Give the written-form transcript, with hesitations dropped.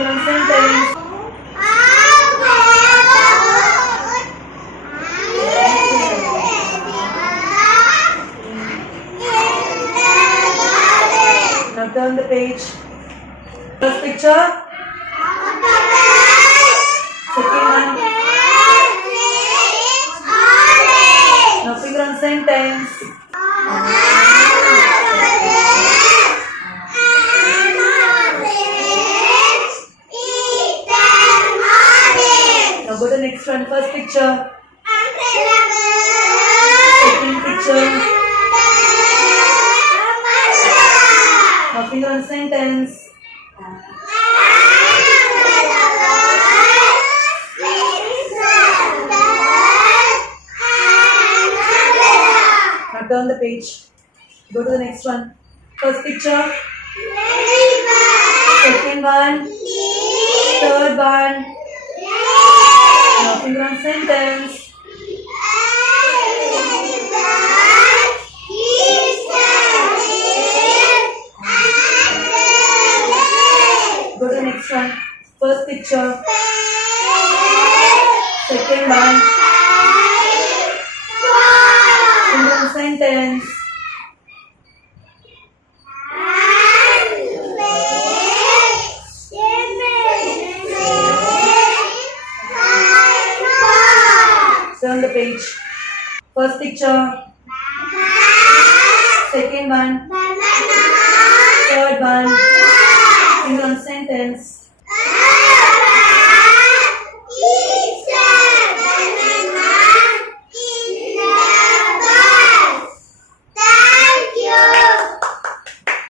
finger on sentence. Now turn the page. First picture. Second one. Now finger on sentence. Now go to the next one. First picture. Second picture. Now finger on sentence. Now turn the page. Go to the next one. First picture. Second one. Third one. Now finger on sentence. Go to the next one. First picture. Second one. Finger on sentence. Turn the page. First picture. Second one. Third one. Finger on sentence.